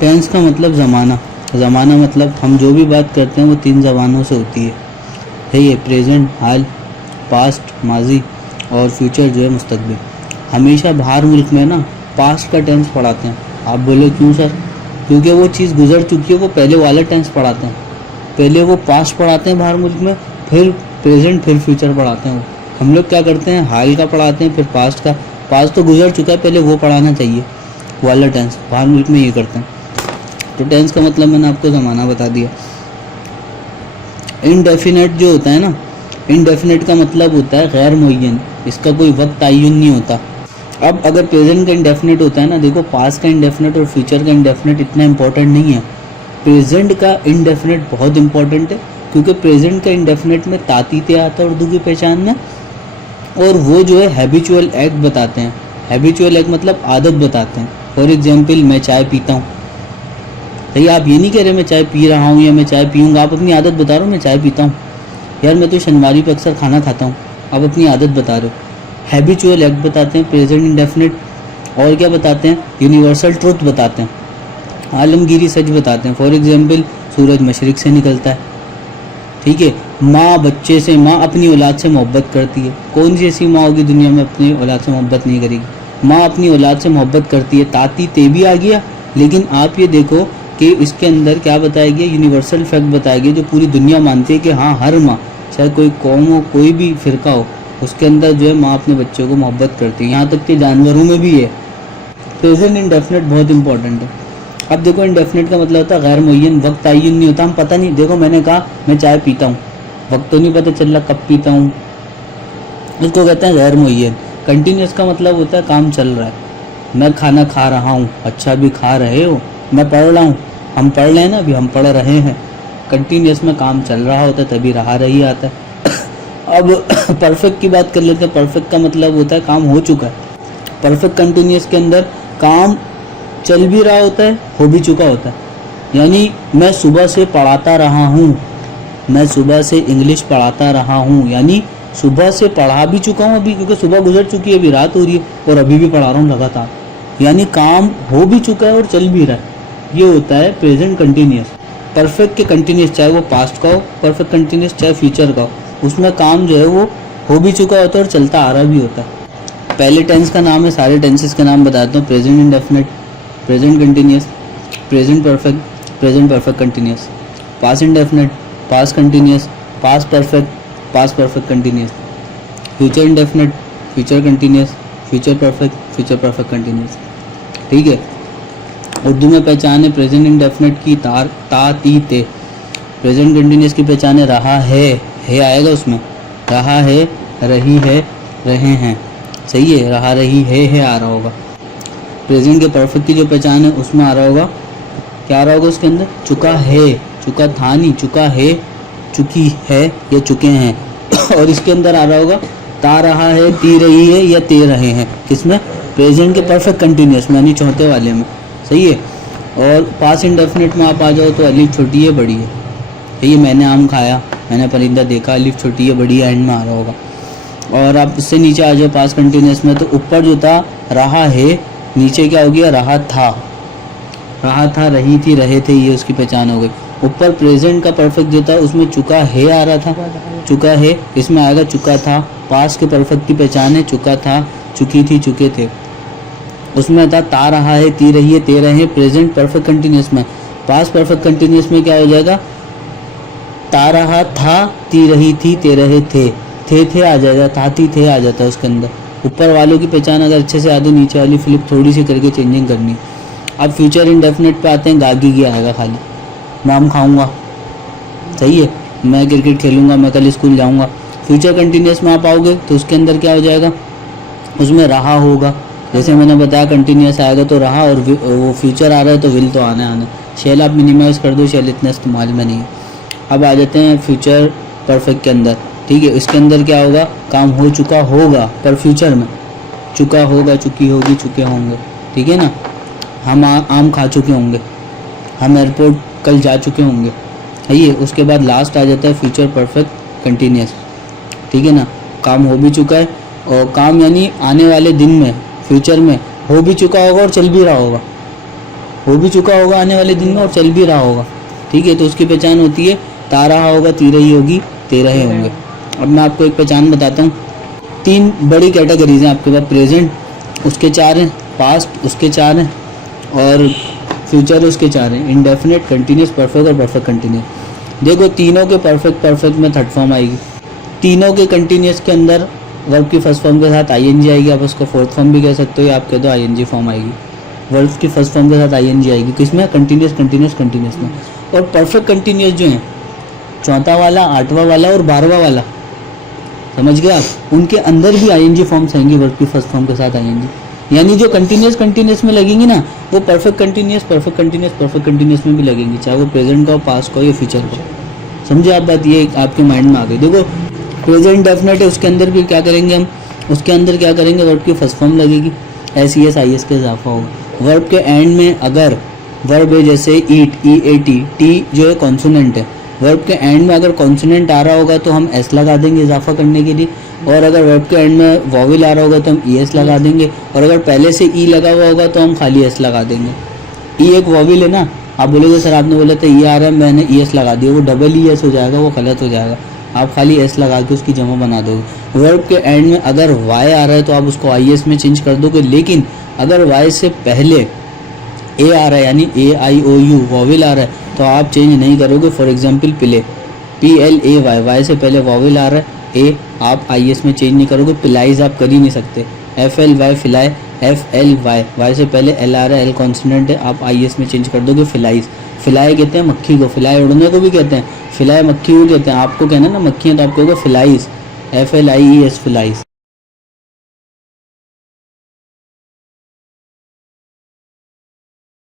Tense का मतलब ज़माना। ज़माना मतलब हम जो भी बात करते हैं वो 3 ज़बानों से होती है। ये प्रेजेंट हाल, पास्ट माजी और फ्यूचर जो है मुस्तकबिल। हमेशा बाहर मुल्क में ना पास्ट का टेंस पढ़ाते हैं। आप बोले क्यों सर? क्योंकि वो चीज़ गुजर चुकी है, वो पहले वाला टेंस पढ़ाते हैं। पहले वो पास्ट पढ़ाते हैं बाहर मुल्क में, फिर प्रेजेंट, फिर फ्यूचर पढ़ाते हैं। वो हम लोग क्या करते हैं, हाल का पढ़ाते हैं, फिर पास्ट का। पास्ट तो गुजर चुका है, पहले वो पढ़ाना चाहिए वाला टेंस। बाहर मुल्क में ये करते हैं। तो टेंस का मतलब मैंने आपको ज़माना बता दिया। इनडेफिनेट जो होता है ना, इनडेफिनेट का मतलब होता है गैर मुअय्यन, इसका कोई वक्त तय्युन नहीं होता। अब अगर प्रेजेंट का इंडेफिनेट होता है ना, देखो पास्ट का इंडेफिनेट और फ्यूचर का इंडेफिनेट इतना इंपॉर्टेंट नहीं है। प्रेजेंट का इंडेफिनेट बहुत इंपॉर्टेंट है, क्योंकि प्रेजेंट का इंडेफिनेट में तातीते आता है उर्दू की पहचान में, और वो जो है हैबिचुअल एक्ट बताते हैं। हैबिचुअल एक्ट मतलब आदत बताते हैं। फॉर एग्जाम्पल, मैं चाय पीता हूँ। भाई आप ये नहीं कह रहे मैं चाय पी रहा हूँ या मैं चाय पीऊँगा, आप अपनी आदत बता रहे हो मैं चाय पीता हूँ। यार मैं तो शनिवारी पे अक्सर खाना खाता हूँ, आप अपनी आदत बता रहे हो। हैबिचुअल एक्ट बताते हैं प्रेजेंट इंडेफिनेट। और क्या बताते हैं, यूनिवर्सल ट्रुथ बताते हैं, आलमगीरी सच बताते हैं। फॉर एग्जाम्पल, सूरज मशरिक से निकलता है, ठीक है। माँ बच्चे से, माँ अपनी औलाद से मोहब्बत करती है। कौन सी ऐसी माँ होगी दुनिया में अपनी औलाद से मोहब्बत नहीं करेगी? माँ अपनी औलाद से मोहब्बत करती है। ताती ते भी आ गया, लेकिन आप ये देखो कि इसके अंदर क्या बताया गया, यूनिवर्सल फैक्ट बताया गया जो पूरी दुनिया मानती है कि हाँ हर माँ, चाहे कोई कौम हो, कोई भी फ़िरका हो, उसके अंदर जो है माँ अपने बच्चों को मोहब्बत करती है। यहाँ तक कि जानवरों में भी है। प्रेजेंट इंडेफिनेट बहुत इंपॉर्टेंट है। अब देखो, इंडेफिनेट का मतलब होता है गैर मुअय्यन, वक्त तय्युन नहीं होता। हम पता नहीं, देखो मैंने कहा मैं चाय पीता हूँ, वक्त तो नहीं पता चल रहा कब पीता हूँ, उसको कहते हैं गैर मुअय्यन। कंटिन्यूस का मतलब होता है काम चल रहा है। मैं खाना खा रहा हूँ, अच्छा भी खा रहे हो। मैं पढ़ रहा हूँ, हम पढ़ रहे हैं ना, अभी हम पढ़ रहे हैं। कंटिन्यूस में काम चल रहा होता है, तभी रहा रही आता है। अब परफेक्ट की बात कर लेते हैं। परफेक्ट का मतलब होता है काम हो चुका है। परफेक्ट कंटिन्यूस के अंदर काम चल भी रहा होता है, हो भी चुका होता है। यानी मैं सुबह से पढ़ाता रहा हूँ, मैं सुबह से इंग्लिश पढ़ाता रहा हूँ, यानी सुबह से पढ़ा भी चुका हूँ अभी, क्योंकि सुबह गुजर चुकी है, अभी रात हो रही है, और अभी भी पढ़ा रहा हूँ लगातार। यानी काम हो भी चुका है और चल भी रहा है। ये होता है प्रेजेंट कंटिन्यूस। परफेक्ट के कंटिन्यूस, चाहे वो पास्ट का हो परफेक्ट कंटिन्यूस, चाहे फ्यूचर का हो, उसमें काम जो है वो हो भी चुका होता है और चलता आ रहा भी होता है। पहले टेंस का नाम है, सारे टेंसेस का नाम बताता हूँ। Present indefinite, present continuous, present perfect, present perfect continuous. Past indefinite, past continuous, past perfect, past perfect continuous. Future indefinite, future continuous, future perfect, future perfect continuous. ठीक है। उर्दू में पहचान है प्रेजेंट इंडेफिनिट की ता ती ते। प्रेजेंट कंटिन्यूस की पहचान है रहा है आएगा उसमें, रहा है, रही है, रहे हैं। सही है, रहा रही है आ रहा होगा। प्रेजेंट के परफेक्ट की जो पहचान है उसमें आ रहा होगा, क्या आ रहा होगा उसके अंदर, चुका है, चुका था नहीं, चुका है, चुकी है या चुके हैं। और इसके अंदर आ रहा होगा ता रहा है, ती रही है या ते रहे हैं। किसमें, प्रेजेंट के परफेक्ट कंटिन्यूस में, यानी चौथे वाले में। सही है। और पास्ट इंडेफिनिट में आप आ जाओ तो अलिफ छोटी है बड़ी है। ये मैंने आम खाया, मैंने परिंदा देखा, अलिफ छोटी है बड़ी है, एंड में आ रहा होगा। और आप उससे नीचे आ जाओ पास्ट कंटिन्यूस में, तो ऊपर जो था रहा है, नीचे क्या हो गया, रहा था, रहा था, रही थी, रहे थे, ये उसकी पहचान हो गई। ऊपर प्रेजेंट का परफेक्ट जो था उसमें चुका है आ रहा था, चुका है, इसमें आएगा चुका था। पास्ट के परफेक्ट की पहचान है चुका था, चुकी थी, चुके थे। उसमें था ता रहा है, ती रही है, ते रहे हैं। प्रेजेंट परफेक्ट कंटिन्यूस में, पास्ट परफेक्ट कंटिन्यूस में क्या हो जाएगा, ता रहा था, ती रही थी, ते रहे थे आ जाएगा, था थी थे आ जाता है उसके अंदर। ऊपर वालों की पहचान अगर अच्छे से आदि, नीचे वाली फ्लिप थोड़ी सी करके चेंजिंग करनी। अब फ्यूचर इंडेफिनिट पे आते हैं, गागी की आएगा खाली, मैं आम खाऊंगा। सही है, मैं क्रिकेट खेलूंगा, मैं कल स्कूल जाऊंगा। फ्यूचर कंटिन्यूस में आप आओगे तो उसके अंदर क्या हो जाएगा, उसमें रहा होगा। जैसे मैंने बताया कंटिन्यूस आएगा तो रहा, और वो फ्यूचर आ रहा है तो विल तो आना। शेल आप मिनिमाइज कर दो, शेल इतना इस्तेमाल में नहीं है। अब आ जाते हैं फ्यूचर परफेक्ट के अंदर। ठीक है, इसके अंदर क्या होगा, काम हो चुका होगा, पर फ्यूचर में चुका होगा, चुकी होगी, चुके होंगे। ठीक है ना, हम आम खा चुके होंगे, हम एयरपोर्ट कल जा चुके होंगे। ये उसके बाद लास्ट आ जाता है फ्यूचर परफेक्ट कंटिन्यूस। ठीक है ना, काम हो भी चुका है, और काम यानी आने वाले दिन में, फ्यूचर में हो भी चुका होगा और चल भी रहा होगा। हो भी चुका होगा आने वाले दिन में और चल भी रहा होगा, ठीक है। तो उसकी पहचान होती है तारा होगा तीरही होगी तेरहे होंगे। अब मैं आपको एक पहचान बताता हूँ। 3 बड़ी कैटेगरीज हैं आपके पास, प्रेजेंट उसके 4 हैं, पास्ट उसके 4 हैं और फ्यूचर उसके 4 हैं, इंडेफिनिट, कंटिन्यूस, परफेक्ट और परफेक्ट कंटिन्यूस। देखो तीनों के परफेक्ट में थर्ड फॉर्म आएगी, तीनों के कंटिन्यूस के अंदर वर्ब की फर्स्ट फॉर्म के साथ आईएनजी आएगी, आप उसको फोर्थ फॉर्म भी कह सकते हो या आप कह दो आईएनजी फॉर्म आएगी। वर्ब की फर्स्ट फॉर्म के साथ आईएनजी आएगी किसमें, कंटिन्यूस में। और परफेक्ट कंटिन्यूस जो है चौथा वाला, 8वां वाला और 12वां वाला, समझ गए आप, उनके अंदर भी आईएनजी फॉर्म्स आएंगी वर्ब की फर्स्ट फॉर्म के साथ आईएनजी। यानी जो कंटिन्यूस में लगेंगी ना वो परफेक्ट कंटिन्यूस में भी लगेंगी, चाहे वो प्रेजेंट का हो, पास्ट का हो या फ्यूचर का। समझे आप बात, ये आपके माइंड में आ गई। देखो प्रेजेंट डेफिनेट है, उसके अंदर भी क्या करेंगे हम, उसके अंदर क्या करेंगे, वर्ब की फर्स्ट फॉर्म लगेगी, SES IS के इजाफा होगा। वर्ब के एंड में अगर वर्ब है जैसे ईट, EAT, टी जो है कॉन्सोनेंट है, वर्ब के एंड में अगर कॉन्सोनेंट आ रहा होगा तो हम S लगा देंगे इजाफा करने के लिए, और अगर वर्ब के एंड में वॉवेल आ रहा होगा तो हम ES लगा देंगे, और अगर पहले से E लगा हुआ होगा तो हम खाली S लगा देंगे। E एक वॉवेल है ना, आप बोलोगे सर आपने बोला था E आ रहा है मैंने ES लगा दिया, वो डबल ES हो जाएगा, वो गलत हो जाएगा, आप खाली S लगा के उसकी जमा बना दोगे। वर्ब के एंड में अगर Y आ रहा है तो आप उसको IS में चेंज कर दोगे, लेकिन अगर Y से पहले A आ रहा है यानी AIOU वॉवेल आ रहा है तो आप चेंज नहीं करोगे। For example play, PLAY, Y से पहले वॉवेल आ रहा है, A आप IS में चेंज नहीं करोगे। पिलाइज आप कर ही नहीं सकते, FLY फिलाई, FLY, Y से पहले L आ रहा है, L कॉन्सोनेंट है, आप IS में चेंज कर दोगे फिलाइज। फिलाई कहते हैं मक्खी को, फिलाई उड़ने को भी कहते हैं, फिलाई मक्खी को कहते हैं। आपको कहना ना मक्खी है तो आप कहोगे फिलाइज, FLIES फिलाइज।